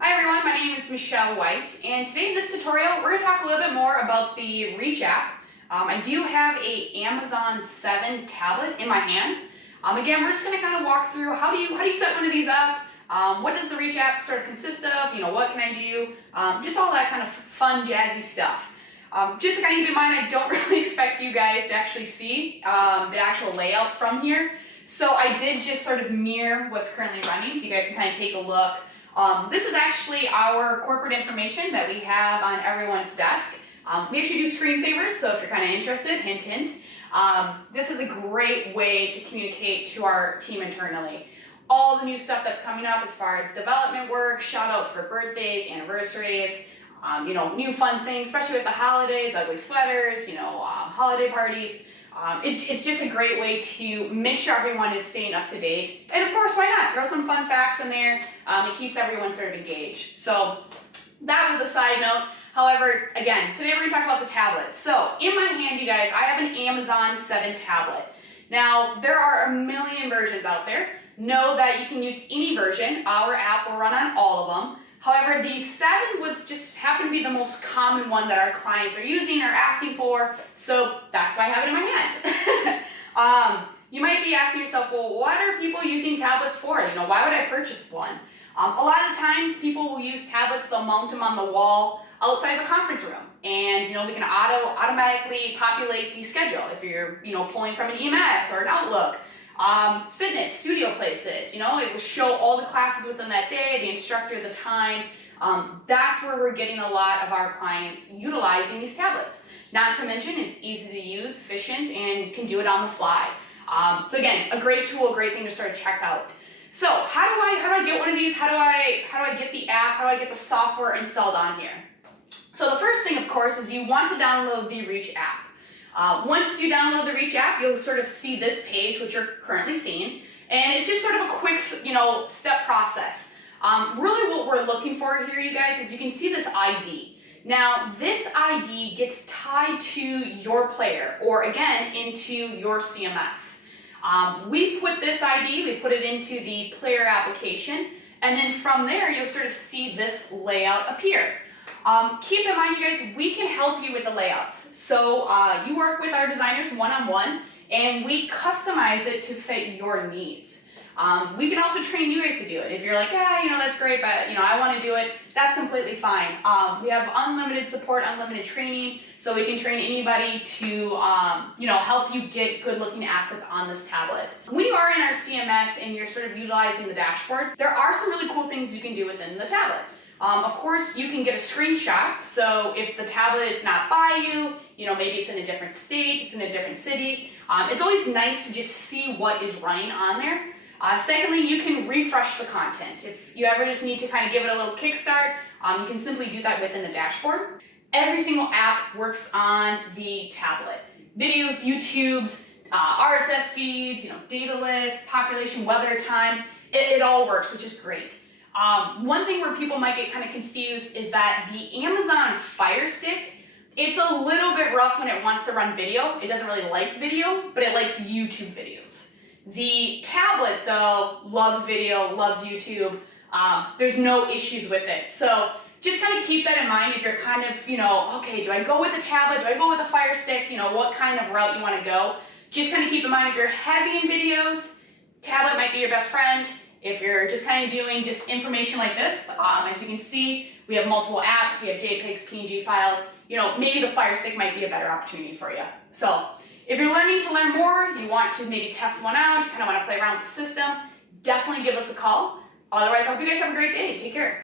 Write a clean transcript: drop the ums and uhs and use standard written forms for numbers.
Hi everyone, my name is Michelle White, and today in this tutorial we're going to talk a little bit more about the Reach app. I do have a Amazon 7 tablet in my hand. Again, we're just going to kind of walk through how do you set one of these up, what does the Reach app sort of consist of, what can I do, just all that kind of fun, jazzy stuff. Just to kind of keep in mind, I don't really expect you guys to actually see the actual layout from here. So I did just sort of mirror what's currently running so you guys can kind of take a look. This is actually our corporate information that we have on everyone's desk. We actually do screensavers, so if you're kind of interested, hint, hint. This is a great way to communicate to our team internally. All the new stuff that's coming up as far as development work, shout outs for birthdays, anniversaries, new fun things, especially with the holidays, ugly sweaters, holiday parties. It's just a great way to make sure everyone is staying up to date. And of course, why not? Throw some fun facts in there. It keeps everyone sort of engaged. So that was a side note. However, again, today we're going to talk about the tablet. So in my hand, you guys, I have an Amazon 7 tablet. Now, there are a million versions out there. Know that you can use any version. Our app will run on all of them. However, the 7 was just happened to be the most common one that our clients are using or asking for, so that's why I have it in my hand. You might be asking yourself, well, what are people using tablets for? Why would I purchase one? A lot of the times people will use tablets, they'll mount them on the wall outside of a conference room, and we can automatically populate the schedule if you're pulling from an EMS or an Outlook. Fitness, studio places, it will show all the classes within that day, the instructor, the time. That's where we're getting a lot of our clients utilizing these tablets. Not to mention, it's easy to use, efficient, and can do it on the fly. So again, a great tool, a great thing to sort of check out. So how do I get one of these? How do I get the app? How do I get the software installed on here? So the first thing, of course, is you want to download the Reach app. Once you download the Reach app, you'll sort of see this page, which you're currently seeing, and it's just sort of a quick, step process. Really what we're looking for here, you guys, is you can see this ID. Now, this ID gets tied to your player, or again, into your CMS. We put this ID, we put it into the player application, and then from there, you'll sort of see this layout appear. Keep in mind, you guys, we can help you with the layouts. So you work with our designers one-on-one, and we customize it to fit your needs. We can also train you guys to do it. If you're like, that's great, but I want to do it, that's completely fine. We have unlimited support, unlimited training, so we can train anybody to help you get good-looking assets on this tablet. When you are in our CMS and you're sort of utilizing the dashboard, there are some really cool things you can do within the tablet. Of course, you can get a screenshot, so if the tablet is not by you, maybe it's in a different state, it's in a different city, it's always nice to just see what is running on there. Secondly, you can refresh the content. If you ever just need to kind of give it a little kickstart, you can simply do that within the dashboard. Every single app works on the tablet. Videos, YouTubes, RSS feeds, data lists, population, weather, time, it all works, which is great. One thing where people might get kind of confused is that the Amazon Fire Stick, it's a little bit rough when it wants to run video. It doesn't really like video, but it likes YouTube videos. The tablet, though, loves video, loves YouTube. There's no issues with it. So just kind of keep that in mind if you're kind of, okay, do I go with a tablet? Do I go with a Fire Stick? What kind of route you want to go. Just kind of keep in mind if you're heavy in videos, tablet might be your best friend. If you're just kind of doing just information like this, as you can see, we have multiple apps, we have JPEGs, PNG files, maybe the Fire Stick might be a better opportunity for you. So if you're learning to learn more, you want to maybe test one out, you kind of want to play around with the system, definitely give us a call. Otherwise, I hope you guys have a great day. Take care.